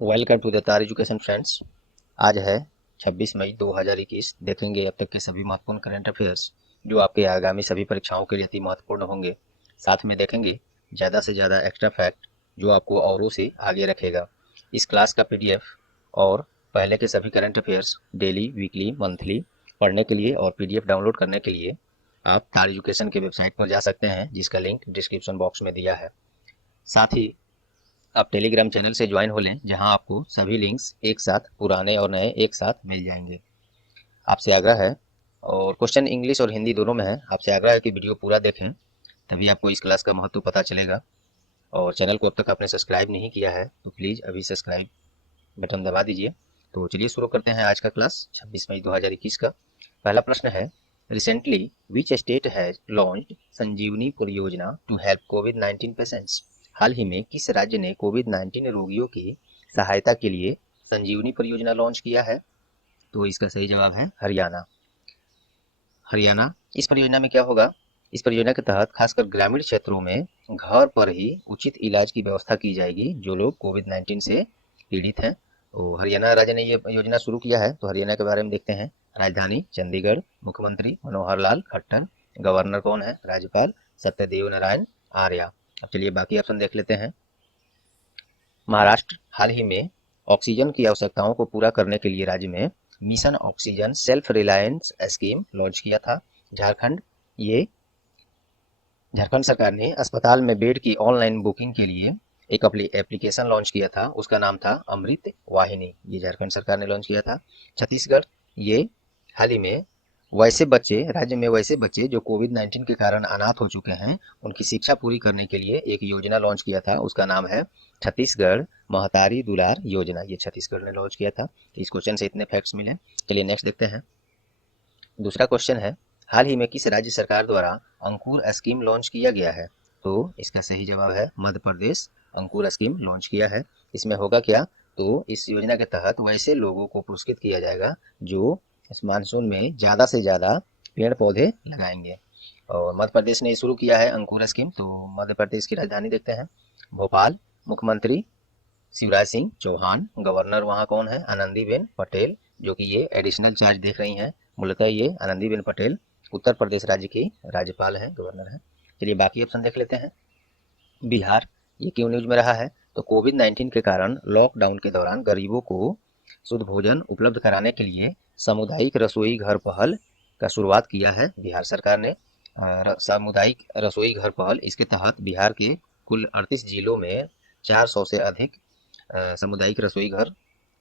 Welcome to the तार education friends. आज है 26 मई 2021। देखेंगे अब तक के सभी महत्वपूर्ण करंट अफेयर्स जो आपके आगामी सभी परीक्षाओं के लिए अति महत्वपूर्ण होंगे। साथ में देखेंगे ज़्यादा से ज़्यादा एक्स्ट्रा फैक्ट जो आपको औरों से आगे रखेगा। इस क्लास का पीडीएफ और पहले के सभी current affairs daily, weekly, monthly पढ़ने के लिए और पीडीएफ डाउनलोड करने के लिए आप तार एजुकेशन के वेबसाइट पर जा सकते हैं, जिसका लिंक डिस्क्रिप्शन बॉक्स में दिया है। साथ ही आप टेलीग्राम चैनल से ज्वाइन हो लें, जहां आपको सभी लिंक्स एक साथ, पुराने और नए एक साथ मिल जाएंगे। आपसे आग्रह है, और क्वेश्चन इंग्लिश और हिंदी दोनों में है, आपसे आग्रह है कि वीडियो पूरा देखें, तभी आपको इस क्लास का महत्व पता चलेगा। और चैनल को अब तक आपने सब्सक्राइब नहीं किया है तो प्लीज़ अभी सब्सक्राइब बटन दबा दीजिए। तो चलिए शुरू करते हैं आज का क्लास 26 मई 2021 का। पहला प्रश्न है, recently which state has launched Sanjeevani परियोजना टू हेल्प कोविड-19 पेशेंट्स? हाल ही में किस राज्य ने कोविड-19 रोगियों की सहायता के लिए संजीवनी परियोजना लॉन्च किया है? तो इसका सही जवाब है हरियाणा। हरियाणा। इस परियोजना में क्या होगा? इस परियोजना के तहत खासकर ग्रामीण क्षेत्रों में घर पर ही उचित इलाज की व्यवस्था की जाएगी जो लोग कोविड-19 से पीड़ित हैं। तो हरियाणा राज्य ने ये योजना शुरू किया है। तो हरियाणा के बारे में देखते हैं। राजधानी चंडीगढ़, मुख्यमंत्री मनोहर लाल खट्टर, गवर्नर कौन है? राज्यपाल सत्यदेव नारायण आर्य। अब चलिए बाकी ऑप्शन देख लेते हैं। महाराष्ट्र हाल ही में ऑक्सीजन की आवश्यकताओं को पूरा करने के लिए राज्य में mission oxygen self reliance scheme launch किया था। झारखंड झारखंड सरकार ने अस्पताल में बेड की ऑनलाइन बुकिंग के लिए एक एप्लीकेशन लॉन्च किया था, उसका नाम था अमृत वाहिनी। ये झारखंड सरकार ने लॉन्च किया था। छत्तीसगढ़, ये हाल ही में राज्य में वैसे बच्चे जो कोविड-19 के कारण अनाथ हो चुके हैं, उनकी शिक्षा पूरी करने के लिए एक योजना लॉन्च किया था, उसका नाम है छत्तीसगढ़ महतारी दुलार योजना। ये छत्तीसगढ़ ने लॉन्च किया था। इस क्वेश्चन से इतने फैक्ट्स मिले। चलिए नेक्स्ट देखते हैं। दूसरा क्वेश्चन है, हाल ही में किस राज्य सरकार द्वारा अंकुर स्कीम लॉन्च किया गया है? तो इसका सही जवाब है मध्य प्रदेश। अंकुर स्कीम लॉन्च किया है। इसमें होगा क्या? तो इस योजना के तहत वैसे लोगों को पुरस्कृत किया जाएगा जो इस मानसून में ज़्यादा से ज़्यादा पेड़ पौधे लगाएंगे। और मध्य प्रदेश ने शुरू किया है अंकुर स्कीम। तो मध्य प्रदेश की राजधानी देखते हैं भोपाल। मुख्यमंत्री शिवराज सिंह चौहान। गवर्नर वहाँ कौन है? आनंदीबेन पटेल, जो कि ये एडिशनल चार्ज देख रही हैं। मूलतः ये आनंदीबेन पटेल उत्तर प्रदेश राज्य की राज्यपाल हैं, गवर्नर हैं। चलिए बाकी ऑप्शन देख लेते हैं। बिहार, ये क्यों न्यूज में रहा है? तो कोविड-19 के कारण लॉकडाउन के दौरान गरीबों को शुद्ध भोजन उपलब्ध कराने के लिए सामुदायिक रसोई घर पहल का शुरुआत किया है बिहार सरकार ने। सामुदायिक रसोई घर पहल, इसके तहत बिहार के कुल 38 जिलों में 400 से अधिक सामुदायिक रसोई घर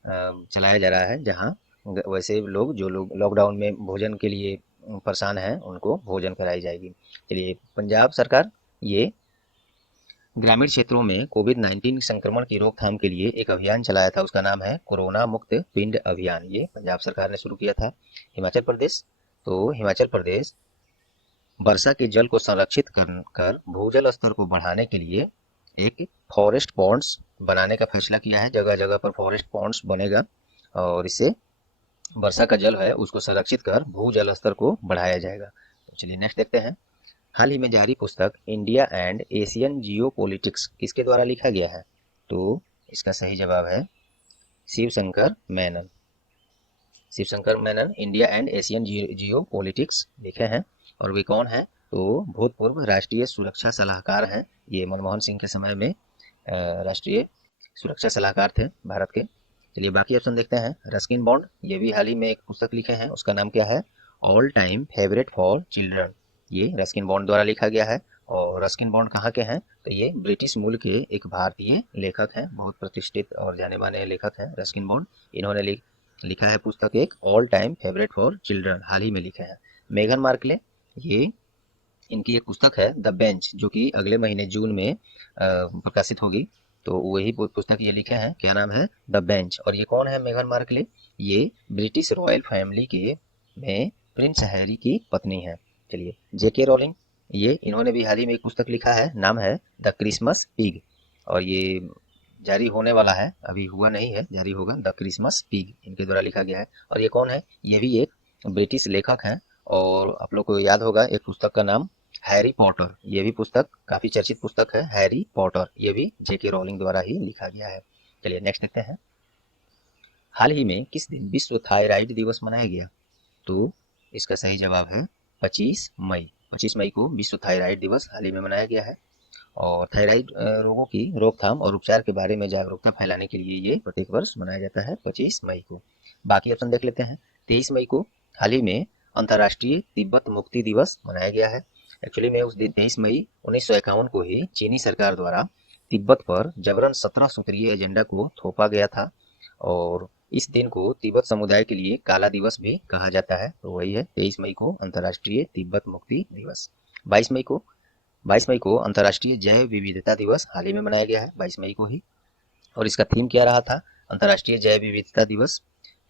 चलाया जा रहा है, जहां वैसे लोग जो लोग लॉकडाउन में भोजन के लिए परेशान हैं उनको भोजन कराई जाएगी। चलिए पंजाब सरकार, ये ग्रामीण क्षेत्रों में कोविड-19 संक्रमण की रोकथाम के लिए एक अभियान चलाया था, उसका नाम है कोरोना मुक्त पिंड अभियान। ये पंजाब सरकार ने शुरू किया था। हिमाचल प्रदेश, तो हिमाचल प्रदेश वर्षा के जल को संरक्षित कर भूजल स्तर को बढ़ाने के लिए एक फॉरेस्ट पॉन्ड्स बनाने का फैसला किया है। जगह जगह पर फॉरेस्ट पॉन्ड्स बनेगा और इससे वर्षा का जल है उसको संरक्षित कर भूजल स्तर को बढ़ाया जाएगा। तो चलिए नेक्स्ट देखते हैं। हाल ही में जारी पुस्तक India and Asian Jio politics किसके द्वारा लिखा गया है? तो इसका सही जवाब है Shivshankar Menon. Shivshankar Menon India and Asian Jio politics लिखे हैं। और वे कौन है? तो भूतपूर्व राष्ट्रीय सुरक्षा सलाहकार हैं। ये मनमोहन सिंह के समय में राष्ट्रीय सुरक्षा सलाहकार थे भारत के। चलिए बाकी ऑप्शन देखते हैं। रस्किन बॉन्ड, ये भी हाल ही में एक पुस्तक लिखे हैं, उसका नाम क्या है? All time favourite for children. ये रस्किन बॉन्ड द्वारा लिखा गया है। और रस्किन बॉन्ड कहाँ के हैं? तो ये ब्रिटिश मूल के एक भारतीय लेखक हैं, बहुत प्रतिष्ठित और जाने माने लेखक हैं रस्किन बॉन्ड। इन्होंने लिखा है पुस्तक एक all time favourite for children, हाल ही में लिखे हैं। मेघन मार्कले, ये इनकी एक पुस्तक है द बेंच, जो कि अगले महीने जून में प्रकाशित होगी। तो वही पुस्तक ये लिखे हैं, क्या नाम है? The bench. और ये कौन है मेघन मार्कले? ये ब्रिटिश रॉयल फैमिली के में प्रिंस हैरी की पत्नी है। चलिए जेके रोलिंग, ये इन्होंने भी हाल ही में एक पुस्तक लिखा है, नाम है द क्रिसमस पिग। और ये जारी होने वाला है, अभी हुआ नहीं है, जारी होगा। द क्रिसमस पिग इनके द्वारा लिखा गया है। और ये कौन है? ये भी एक ब्रिटिश लेखक हैं और आप लोग को याद होगा एक पुस्तक का नाम हैरी पॉटर, ये भी पुस्तक काफी चर्चित पुस्तक है, हैरी पॉटर, ये भी जेके रोलिंग द्वारा ही लिखा गया है। चलिए नेक्स्ट देखते हैं। हाल ही में किस दिन विश्व थायराइड दिवस मनाया गया? तो इसका सही जवाब है 25 मई। 25 मई को विश्व थायराइड दिवस हाल ही में मनाया गया है। और थायराइड रोगों की रोकथाम और उपचार के बारे में जागरूकता फैलाने के लिए ये प्रत्येक वर्ष मनाया जाता है 25 मई को। बाकी ऑप्शन देख लेते हैं। 23 मई को हाल ही में अंतर्राष्ट्रीय तिब्बत मुक्ति दिवस मनाया गया है। एक्चुअली में उस दिन 23 मई 1951 को ही चीनी सरकार द्वारा तिब्बत पर जबरन 17 सूत्रीय एजेंडा को थोपा गया था और इस दिन को तिब्बत समुदाय के लिए काला दिवस भी कहा जाता है। तो वही है 23 मई को अंतर्राष्ट्रीय तिब्बत मुक्ति दिवस। 22 मई को अंतर्राष्ट्रीय जैव विविधता दिवस हाल ही में मनाया गया है 22 मई को ही। और इसका थीम क्या रहा था? अंतर्राष्ट्रीय जैव विविधता दिवस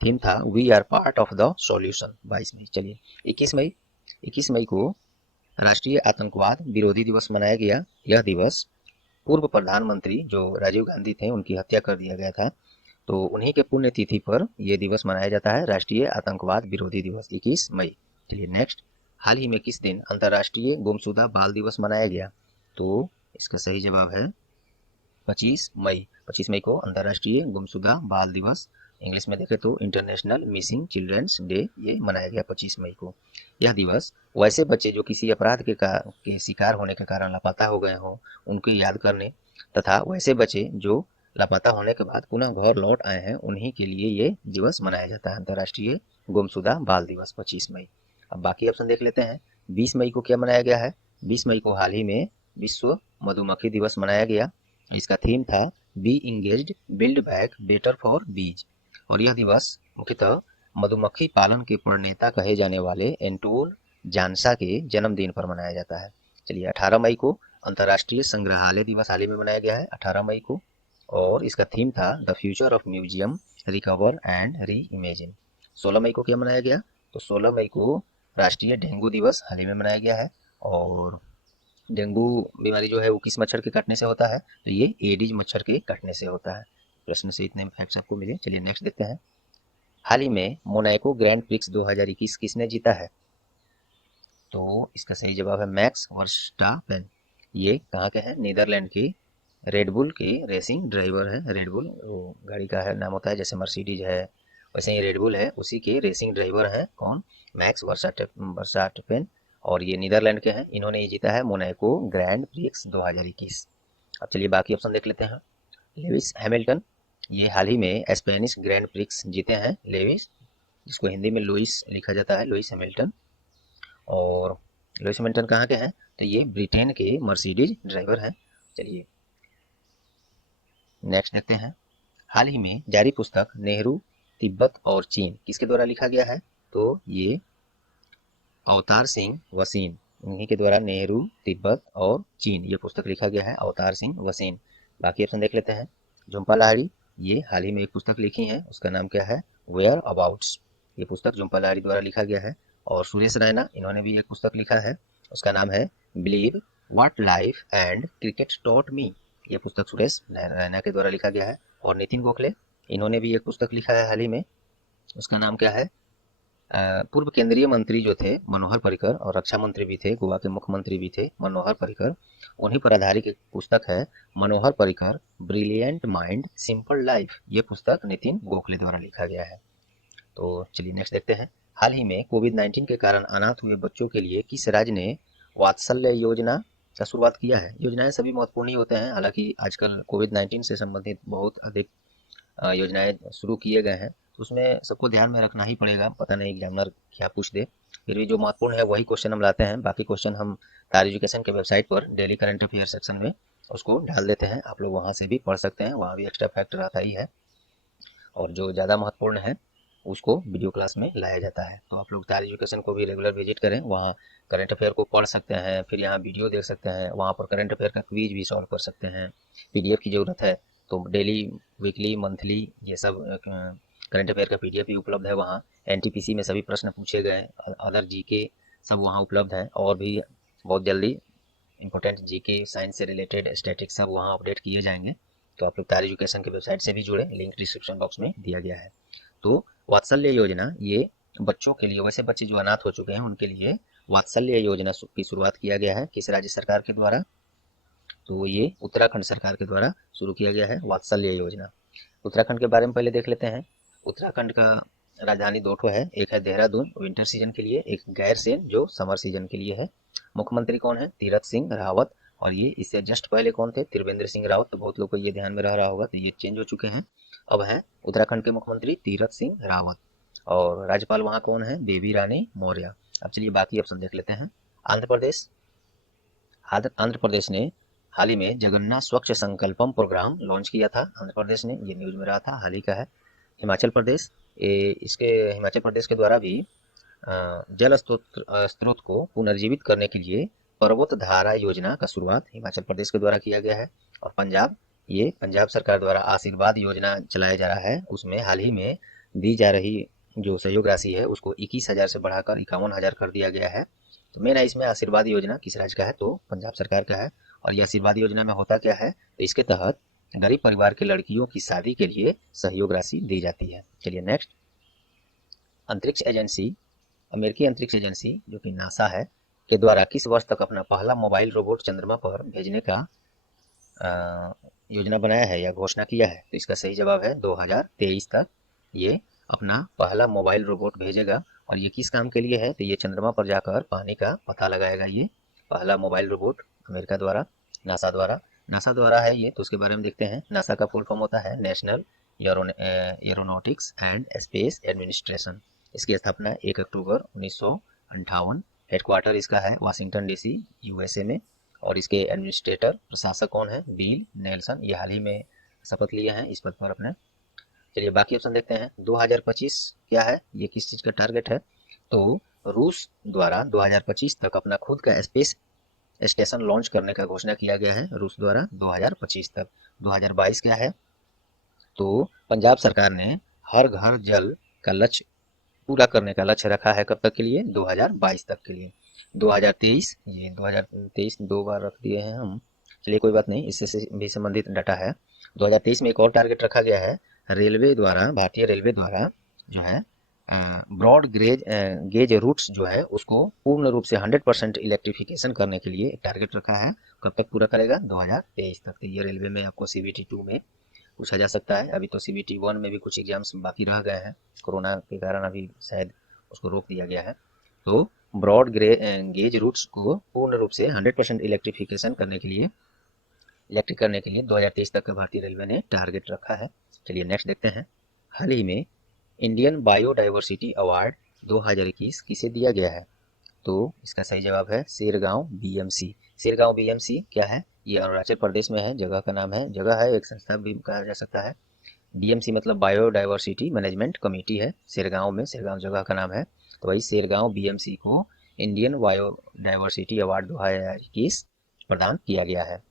थीम था we are part of the solution 22 मई। चलिए 21 मई को राष्ट्रीय आतंकवाद विरोधी दिवस मनाया गया। यह दिवस पूर्व प्रधानमंत्री जो राजीव गांधी थे उनकी हत्या कर दिया गया था, तो उन्हीं के पुण्यतिथि पर यह दिवस मनाया जाता है, राष्ट्रीय आतंकवाद विरोधी दिवस 21 मई। चलिए नेक्स्ट। हाल ही में किस दिन अंतर्राष्ट्रीय गुमशुदा बाल दिवस मनाया गया? तो इसका सही जवाब है 25 मई। 25 मई को अंतर्राष्ट्रीय गुमशुदा बाल दिवस, इंग्लिश में देखें तो इंटरनेशनल मिसिंग चिल्ड्रंस डे, ये मनाया गया 25 मई को। यह दिवस वैसे बच्चे जो किसी अपराध के शिकार होने के कारण लापता हो गए हों उनको याद करने तथा वैसे बच्चे जो लापता होने के बाद पुनः घर लौट आए हैं उन्हीं के लिए ये दिवस मनाया जाता है, अंतर्राष्ट्रीय गुमशुदा बाल दिवस 25 मई। अब बाकी ऑप्शन देख लेते हैं। 20 मई को क्या मनाया गया है? 20 मई को हाल ही में विश्व मधुमक्खी दिवस मनाया गया। इसका थीम था bee engaged build back better for bees. और यह दिवस मुख्यतः मधुमक्खी पालन के प्रणेता कहे जाने वाले एंटोन जानसा के जन्मदिन पर मनाया जाता है। चलिए 18 मई को अंतर्राष्ट्रीय संग्रहालय दिवस हाल ही में मनाया गया है 18 मई को, और इसका थीम था the future of museum recover and re imagine. 16 मई को क्या मनाया गया? तो 16 मई को राष्ट्रीय डेंगू दिवस हाल ही में मनाया गया है। और डेंगू बीमारी जो है वो किस मच्छर के काटने से होता है? तो ये एडिज मच्छर के काटने से होता है। प्रश्न से इतने फैक्ट्स आपको मिले। चलिए नेक्स्ट देखते हैं। हाल ही में मोनाको ग्रैंड प्रिक्स 2021 किसने जीता है? तो इसका सही जवाब है मैक्स वर्स्टापेन। ये कहाँ के हैं? नीदरलैंड के रेडबुल के रेसिंग ड्राइवर है। रेडबुल वो गाड़ी का है नाम होता है, जैसे मर्सिडीज है वैसे ही रेडबुल है, उसी के रेसिंग ड्राइवर हैं कौन? Max Verstappen. और ये नीदरलैंड के हैं, इन्होंने ये जीता है मोनाको ग्रैंड प्रिक्स 2021। अब चलिए बाकी ऑप्शन देख लेते हैं। लेविस हैमिल्टन, ये हाल ही में स्पेनिश ग्रैंड प्रिक्स जीते हैं। लेविस, जिसको हिंदी में लुइस लिखा जाता है, लुइस हैमिल्टन। और लुइस हैमिल्टन कहाँ के हैं? तो ये ब्रिटेन के मर्सिडीज ड्राइवर हैं। चलिए नेक्स्ट देखते हैं। हाल ही में जारी पुस्तक नेहरू तिब्बत और चीन किसके द्वारा लिखा गया है? तो ये अवतार सिंह वसीन, इन्हीं के द्वारा नेहरू तिब्बत और चीन ये पुस्तक लिखा गया है, अवतार सिंह वसीन। बाकी ऑप्शन देख लेते हैं। झुम्पा लाहिड़ी, ये हाल ही में एक पुस्तक लिखी है, उसका नाम क्या है? Whereabouts. ये पुस्तक झुम्पा लाहिड़ी द्वारा लिखा गया है। और सुरेश रैना, इन्होंने भी एक पुस्तक लिखा है, उसका नाम है believe what life and cricket taught me. ये पुस्तक सुरेश रैना के द्वारा लिखा गया है। और नितिन गोखले, इन्होंने भी एक पुस्तक लिखा है हाल ही में, उसका नाम क्या है? पूर्व केंद्रीय मंत्री जो थे मनोहर पर्रिकर, और रक्षा मंत्री भी थे, गोवा के मुख्यमंत्री भी थे मनोहर पर्रिकर, उन्हीं पर आधारित एक पुस्तक है Manohar Parrikar brilliant mind simple life. ये पुस्तक नितिन गोखले द्वारा लिखा गया है। तो चलिए नेक्स्ट देखते हैं। हाल ही में कोविड-19 के कारण अनाथ हुए बच्चों के लिए किस राज्य ने वात्सल्य योजना का शुरुआत किया है? योजनाएं सभी महत्वपूर्ण ही होते हैं, हालांकि आजकल कोविड-19 से संबंधित बहुत अधिक योजनाएं शुरू किए गए हैं, तो उसमें सबको ध्यान में रखना ही पड़ेगा। पता नहीं एग्जामिनर क्या पूछ दे, फिर भी जो महत्वपूर्ण है वही क्वेश्चन हम लाते हैं। बाकी क्वेश्चन हम तार एजुकेशन के वेबसाइट पर डेली करंट अफेयर सेक्शन में उसको डाल देते हैं, आप लोग वहाँ से भी पढ़ सकते हैं, वहाँ भी एक्स्ट्रा फैक्ट आता ही है। और जो ज़्यादा महत्वपूर्ण है उसको वीडियो क्लास में लाया जाता है। तो आप लोग तार एजुकेशन को भी रेगुलर विजिट करें, वहाँ करंट अफेयर को पढ़ सकते हैं, फिर यहाँ वीडियो देख सकते हैं, वहाँ पर करंट अफेयर का क्विज भी सॉल्व कर सकते हैं। पीडीएफ की ज़रूरत है तो डेली, वीकली, मंथली ये सब करंट अफेयर का पीडीएफ भी उपलब्ध है वहाँ। एनटीपीसी में सभी प्रश्न पूछे गए, अदर जीके सब वहाँ उपलब्ध हैं, और भी बहुत जल्दी इंपॉर्टेंट जीके साइंस से रिलेटेड स्टैटिक्स सब वहाँ अपडेट किए जाएंगे। तो आप लोग तार एजुकेशन के वेबसाइट से भी जुड़े, लिंक डिस्क्रिप्शन बॉक्स में दिया गया है। तो वात्सल्य योजना ये बच्चों के लिए, वैसे बच्चे जो अनाथ हो चुके हैं उनके लिए वात्सल्य योजना की शुरुआत किया गया है। किस राज्य सरकार के द्वारा? तो ये उत्तराखंड सरकार के द्वारा शुरू किया गया है वात्सल्य योजना। उत्तराखंड के बारे में पहले देख लेते हैं। उत्तराखंड का राजधानी दो ठो है, एक है देहरादून विंटर सीजन के लिए, एक गैरसैंण जो समर सीजन के लिए है। मुख्यमंत्री कौन है? तीरथ सिंह रावत। और ये इससे जस्ट पहले कौन थे? त्रिवेंद्र सिंह रावत। तो बहुत लोग को ये ध्यान में रह रहा होगा, तो ये चेंज हो चुके हैं। अब है उत्तराखंड के मुख्यमंत्री तीरथ सिंह रावत। और राज्यपाल वहाँ कौन है? बेबी रानी मौर्य। अब चलिए बाकी ऑप्शन देख लेते हैं। आंध्र प्रदेश। आंध्र प्रदेश ने हाल ही में जगन्नाथ स्वच्छ संकल्पम प्रोग्राम लॉन्च किया था आंध्र प्रदेश ने, ये न्यूज में रहा था, हाल ही का है। हिमाचल प्रदेश, इसके हिमाचल प्रदेश के द्वारा भी जल स्रोत को पुनर्जीवित करने के लिए पर्वत धारा योजना का शुरुआत हिमाचल प्रदेश के द्वारा किया गया है। और पंजाब, ये पंजाब सरकार द्वारा आशीर्वाद योजना चलाया जा रहा है, उसमें हाल ही में दी जा रही जो सहयोग राशि है उसको 21,000 से बढ़ाकर 51,000 कर दिया गया है। तो मेन है इसमें आशीर्वाद योजना किस राज्य का है? तो पंजाब सरकार का है। और ये आशीर्वाद योजना में होता क्या है? तो इसके तहत गरीब परिवार के लड़कियों की शादी के लिए सहयोग राशि दी जाती है। चलिए नेक्स्ट। अंतरिक्ष एजेंसी, अमेरिकी अंतरिक्ष एजेंसी जो कि नासा है, के द्वारा किस वर्ष तक अपना पहला मोबाइल रोबोट चंद्रमा पर भेजने का योजना बनाया है या घोषणा किया है? तो इसका सही जवाब है 2023 तक ये अपना पहला मोबाइल रोबोट भेजेगा। और ये किस काम के लिए है? तो ये चंद्रमा पर जाकर पानी का पता लगाएगा। ये पहला मोबाइल रोबोट अमेरिका द्वारा, नासा द्वारा है ये। तो उसके बारे में देखते हैं। नासा का फुल फॉर्म होता है national aeronautics and space administration. इसकी स्थापना 1 अक्टूबर 1958। हेडक्वार्टर इसका है वाशिंगटन डीसी यूएसए में। और इसके एडमिनिस्ट्रेटर प्रशासक कौन है? Bill Nelson. ये हाल ही में शपथ लिए हैं इस पद पर अपने। चलिए बाकी ऑप्शन देखते हैं। 2025 क्या है? ये किस चीज का टारगेट है? तो रूस द्वारा 2025 तक अपना खुद का स्पेस स्टेशन लॉन्च करने का घोषणा किया गया है रूस द्वारा 2025 तक। 2022 क्या है? तो पंजाब सरकार ने हर घर जल का लक्ष्य पूरा करने का लक्ष्य रखा है। कब तक के लिए? 2022 तक के लिए। 2023, ये 2023 दो बार रख दिए हैं हम, चलिए कोई बात नहीं, इससे भी संबंधित डाटा है। 2023 में एक और टारगेट रखा गया है रेलवे द्वारा, भारतीय रेलवे द्वारा जो है ब्रॉड गेज रूट्स जो है उसको पूर्ण रूप से 100% इलेक्ट्रिफिकेशन करने के लिए एक टारगेट रखा है। कब तक पूरा करेगा? 2023 तक। तो ये रेलवे में आपको CBT 2 में पूछा जा सकता है। अभी तो CBT 1 में भी कुछ एग्जाम्स बाकी रह गए हैं, कोरोना के कारण अभी शायद उसको रोक दिया गया है। तो ब्रॉड गेज रूट्स को पूर्ण रूप से 100% इलेक्ट्रिक करने के लिए 2023 तक का भारतीय रेलवे ने टारगेट रखा है। चलिए नेक्स्ट देखते हैं। हाल ही में इंडियन बायोडाइवर्सिटी अवार्ड 2021 किसे दिया गया है? तो इसका सही जवाब है सिरगांव BMC। सिरगांव BMC क्या है? ये अरुणाचल प्रदेश में है, जगह का नाम है, जगह है, एक संस्था भी कहा जा सकता है। BMC मतलब बायोडाइवर्सिटी मैनेजमेंट कमेटी है सिरगांव में, सिरगांव जगह का नाम है। तो वही सिरगांव BMC को इंडियन बायोडाइवर्सिटी अवार्ड 2021 प्रदान किया गया है।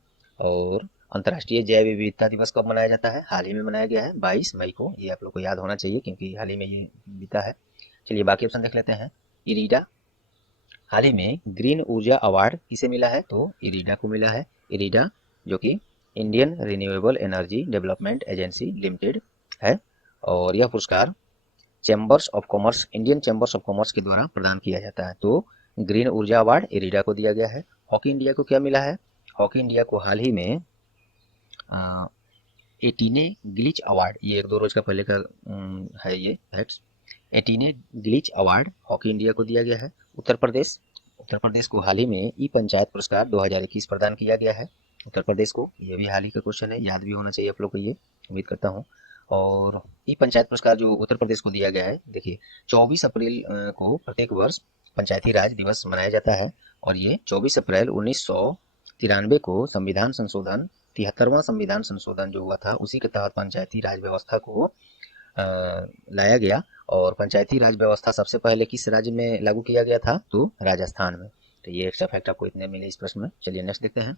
और अंतर्राष्ट्रीय जैव विविधता दिवस कब मनाया जाता है? हाल ही में मनाया गया है 22 मई को। ये आप लोग को याद होना चाहिए क्योंकि हाल ही में ये बीता है। चलिए बाकी ऑप्शन देख लेते हैं। इरीडा, हाल ही में ग्रीन ऊर्जा अवार्ड किसे मिला है? तो इरीडा को मिला है। इरीडा जो कि Indian renewable energy development agency limited है। और यह पुरस्कार chambers of commerce, Indian chambers of commerce के द्वारा प्रदान किया जाता है। तो ग्रीन ऊर्जा अवार्ड इरीडा को दिया गया है। हॉकी इंडिया को क्या मिला है? हॉकी इंडिया को हाल ही में एटीने ग्लिच अवार्ड, ये 1-2 रोज का पहले का है ये facts. Etienne Glichitch award hockey India को दिया गया है। उत्तर प्रदेश को हाल ही में ई पंचायत पुरस्कार 2021 प्रदान किया गया है उत्तर प्रदेश को। ये भी हाल ही का क्वेश्चन है, याद भी होना चाहिए आप लोग को, ये उम्मीद करता हूँ। और ई पंचायत पुरस्कार जो उत्तर प्रदेश को दिया गया है, देखिए 24 अप्रैल को प्रत्येक वर्ष पंचायती राज दिवस मनाया जाता है। और ये 24 अप्रैल 1993 को संविधान संशोधन 73वां संविधान संशोधन जो हुआ था उसी के तहत पंचायती राज व्यवस्था को लाया गया। और पंचायती राज व्यवस्था सबसे पहले किस राज्य में लागू किया गया था? तो राजस्थान में। तो ये एक्स्ट्रा फैक्ट आपको इतने मिले इस प्रश्न में। चलिए नेक्स्ट देखते हैं।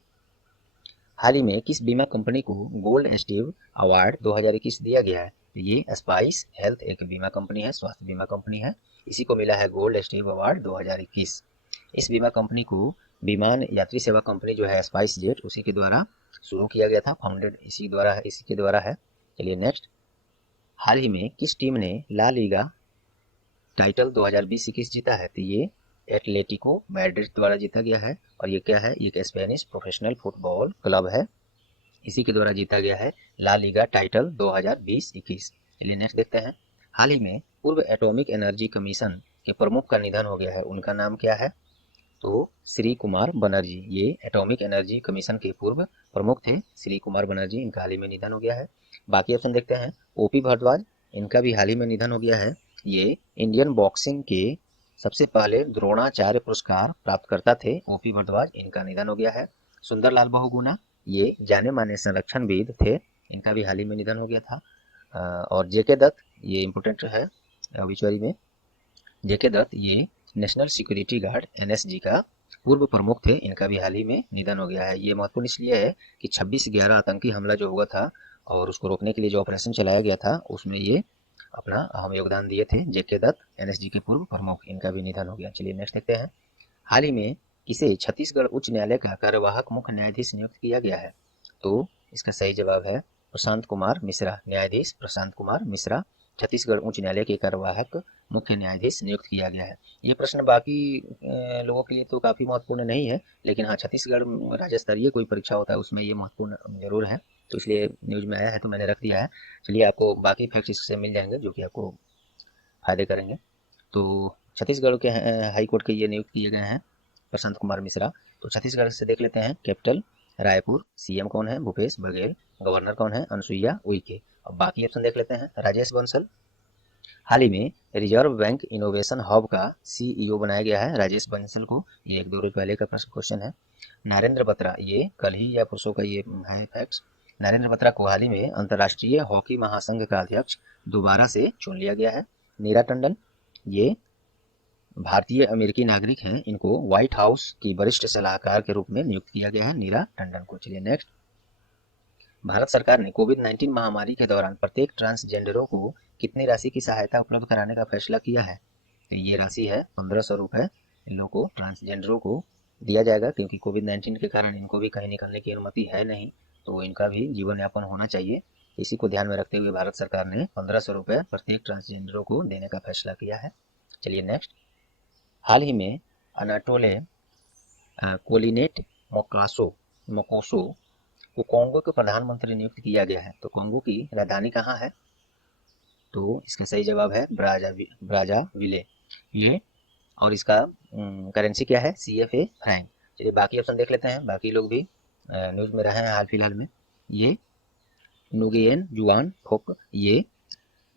हाल ही में किस बीमा कंपनी को गोल्ड स्टीव अवार्ड 2021 दिया गया है? तो ये स्पाइस हेल्थ एक बीमा कंपनी है, स्वास्थ्य बीमा कंपनी है, इसी को मिला है गोल्ड स्टीव अवार्ड 2021। इस बीमा कंपनी को विमान यात्री सेवा कंपनी जो है स्पाइस जेट, उसी के द्वारा शुरू किया गया था, फाउंडेड इसी के द्वारा है। चलिए नेक्स्ट। हाल ही में किस टीम ने ला लीगा टाइटल 2020-21 जीता है? तो ये एटलेटिको मैड्रिड द्वारा जीता गया है। और ये क्या है? ये एक स्पेनिश प्रोफेशनल फुटबॉल क्लब है, इसी के द्वारा जीता गया है ला लीगा टाइटल 2020-21। चलिए नेक्स्ट देखते हैं। हाल ही में पूर्व एटॉमिक एनर्जी कमीशन के प्रमुख का निधन हो गया है, उनका नाम क्या है? तो श्री कुमार बनर्जी, ये एटॉमिक एनर्जी कमीशन के पूर्व प्रमुख थे, श्री कुमार बनर्जी, इनका हाल ही में निधन हो गया है। बाकी ऑप्शन देखते हैं। ओपी भारद्वाज, इनका भी हाल ही में निधन हो गया है, ये इंडियन बॉक्सिंग के सबसे पहले द्रोणाचार्य पुरस्कार प्राप्तकर्ता थे, ओपी भारद्वाज, इनका निधन हो गया है। सुंदरलाल बहुगुणा, ये जाने माने संरक्षणविद थे, इनका भी हाल ही में निधन हो गया था। और जेके दत्त, ये इम्पोर्टेंट है ऑब्ituary में, जेके दत्त ये नेशनल सिक्योरिटी गार्ड एनएसजी का पूर्व प्रमुख थे, इनका भी हाल ही में निधन हो गया है। ये महत्वपूर्ण इसलिए है कि 26/11 आतंकी हमला जो हुआ था और उसको रोकने के लिए जो ऑपरेशन चलाया गया था, उसमें ये अपना अहम योगदान दिए थे। जेके दत्त एनएसजी के पूर्व प्रमुख, इनका भी निधन हो गया। चलिए नेक्स्ट देखते हैं। हाल ही में किसे छत्तीसगढ़ उच्च न्यायालय का कार्यवाहक मुख्य न्यायाधीश नियुक्त किया गया है? तो इसका सही जवाब है प्रशांत कुमार मिश्रा, न्यायाधीश प्रशांत कुमार मिश्रा छत्तीसगढ़ उच्च न्यायालय के कार्यवाहक मुख्य न्यायाधीश नियुक्त किया गया है। ये प्रश्न बाकी लोगों के लिए तो काफ़ी महत्वपूर्ण नहीं है, लेकिन हाँ छत्तीसगढ़ राज्य स्तरीय कोई परीक्षा होता है उसमें ये महत्वपूर्ण जरूर है, तो इसलिए न्यूज में आया है तो मैंने रख दिया है। चलिए आपको बाकी फैक्ट्स इससे मिल जाएंगे जो कि आपको फायदे करेंगे। तो छत्तीसगढ़ के हाई कोर्ट के ये नियुक्त किए गए हैं प्रशांत कुमार मिश्रा। तो छत्तीसगढ़ से देख लेते हैं। कैपिटल रायपुर, सीएम कौन है? भूपेश बघेल, गवर्नर कौन है? अनुसुईया उइके। अब बाकी ऑप्शन देख लेते हैं। राजेश बंसल, हाल ही में रिजर्व बैंक इनोवेशन हब का सीईओ बनाया गया है राजेश बंसल को, ये 1-2 रोज पहले का क्वेश्चन है। नरेंद्र बत्रा, ये कल ही या परसों का ये है फैक्ट्स। नरेंद्र बत्रा को हाल ही में अंतर्राष्ट्रीय हॉकी महासंघ का अध्यक्ष दोबारा से चुन लिया गया है। नीरा टंडन, ये भारतीय अमेरिकी नागरिक हैं, इनको व्हाइट हाउस की वरिष्ठ सलाहकार के रूप में नियुक्त किया गया है नीरा टंडन को। चलिए नेक्स्ट। भारत सरकार ने कोविड-19 महामारी के दौरान प्रत्येक ट्रांसजेंडरों को कितनी राशि की सहायता उपलब्ध कराने का फैसला किया है? तो ये राशि है 1500 रुपये, इन लोगों को ट्रांसजेंडरों को दिया जाएगा, क्योंकि कोविड-19 के कारण इनको भी कहीं निकलने की अनुमति है नहीं, तो इनका भी जीवन यापन होना चाहिए। इसी को ध्यान में रखते हुए भारत सरकार ने 1500 रुपये प्रत्येक ट्रांसजेंडरों को देने का फैसला किया है। चलिए नेक्स्ट। हाल ही में अनाटोले कोलिनेट मोकोसो को कोंगो के प्रधानमंत्री नियुक्त किया गया है। तो कोंगो की राजधानी कहाँ है? तो इसका सही जवाब है ब्राज़ाविले, ये, और इसका करेंसी क्या है? CFA Frank. चलिए बाकी ऑप्शन देख लेते हैं। बाकी लोग भी न्यूज में रहे हैं हाल फिलहाल में। ये नुगेन जुआन फोक, ये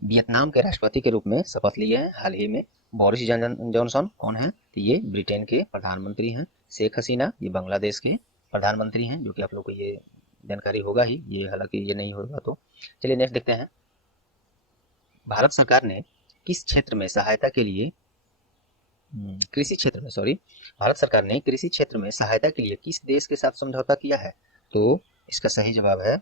वियतनाम के राष्ट्रपति के रूप में शपथ लिए हैं हाल ही में। बोरिस जॉनसन कौन है? तो ये ब्रिटेन के प्रधानमंत्री हैं। शेख हसीना, ये बांग्लादेश के प्रधानमंत्री हैं, जो कि आप लोग को ये जानकारी होगा ही, ये हालांकि ये नहीं होगा। तो चलिए नेक्स्ट देखते हैं। भारत सरकार ने किस क्षेत्र में सहायता के लिए भारत सरकार ने कृषि क्षेत्र में सहायता के लिए किस देश के साथ समझौता किया है? तो इसका सही जवाब है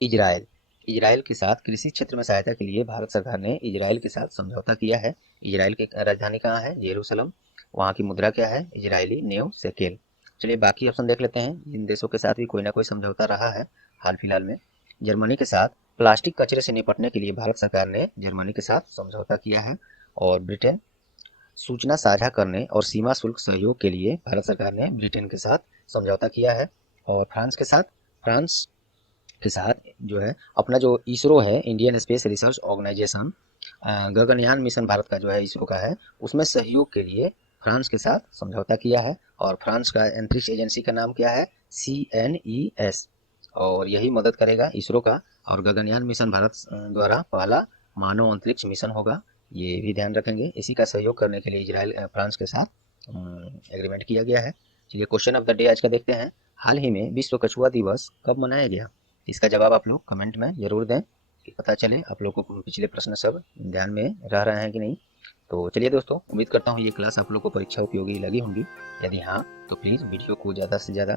इजराइल। इजराइल के साथ कृषि क्षेत्र में सहायता के लिए भारत सरकार ने इजराइल के साथ समझौता किया है। इजराइल की राजधानी कहाँ है? यरूशलेम। वहाँ की मुद्रा क्या है? इजरायली नेव शेकेल। चलिए बाकी ऑप्शन देख लेते हैं। इन देशों के साथ भी कोई ना कोई समझौता रहा है हाल फिलहाल में। जर्मनी के साथ प्लास्टिक कचरे से निपटने के लिए भारत सरकार ने जर्मनी के साथ समझौता किया है। और ब्रिटेन, सूचना साझा करने और सीमा शुल्क सहयोग के लिए भारत सरकार ने ब्रिटेन के साथ समझौता किया है। और फ्रांस के साथ जो है अपना जो इसरो है, Indian Space Research Organisation, Gaganyaan mission Bharat का जो है इसरो का है, उसमें सहयोग के लिए फ्रांस के साथ समझौता किया है। और फ्रांस का अंतरिक्ष एजेंसी का नाम क्या है? CNES, और यही मदद करेगा इसरो का। और गगनयान मिशन भारत द्वारा पहला मानव अंतरिक्ष मिशन होगा, ये भी ध्यान रखेंगे। इसी का सहयोग करने के लिए इजराइल फ्रांस के साथ एग्रीमेंट किया गया है। चलिए क्वेश्चन ऑफ द डे आज का देखते हैं। हाल ही में विश्व कछुआ दिवस कब मनाया गया? इसका जवाब आप लोग कमेंट में जरूर दें कि पता चले आप लोग को पिछले प्रश्न सब ध्यान में रह रहे हैं कि नहीं। तो चलिए दोस्तों, उम्मीद करता हूँ ये क्लास आप लोग को परीक्षा उपयोगी लगी होंगी। यदि हाँ तो प्लीज़ वीडियो को ज़्यादा से ज़्यादा,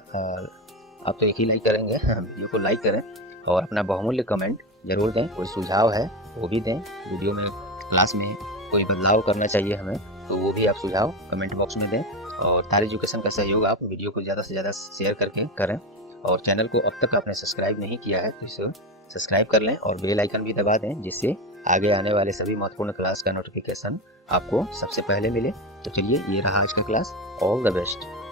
आप तो एक ही लाइक करेंगे, वीडियो को लाइक करें और अपना बहुमूल्य कमेंट जरूर दें। कोई सुझाव है वो भी दें। वीडियो में क्लास में कोई बदलाव करना चाहिए हमें, तो वो भी आप सुझाव कमेंट बॉक्स में दें। और तार एजुकेशन का सहयोग आप वीडियो को ज़्यादा से ज़्यादा शेयर करके करें। और चैनल को अब तक आपने सब्सक्राइब नहीं किया है तो इसे सब्सक्राइब कर लें और बेल आइकन भी दबा दें, जिससे आगे आने वाले सभी महत्वपूर्ण क्लास का नोटिफिकेशन आपको सबसे पहले मिले। तो चलिए, ये रहा आज का क्लास। All the best.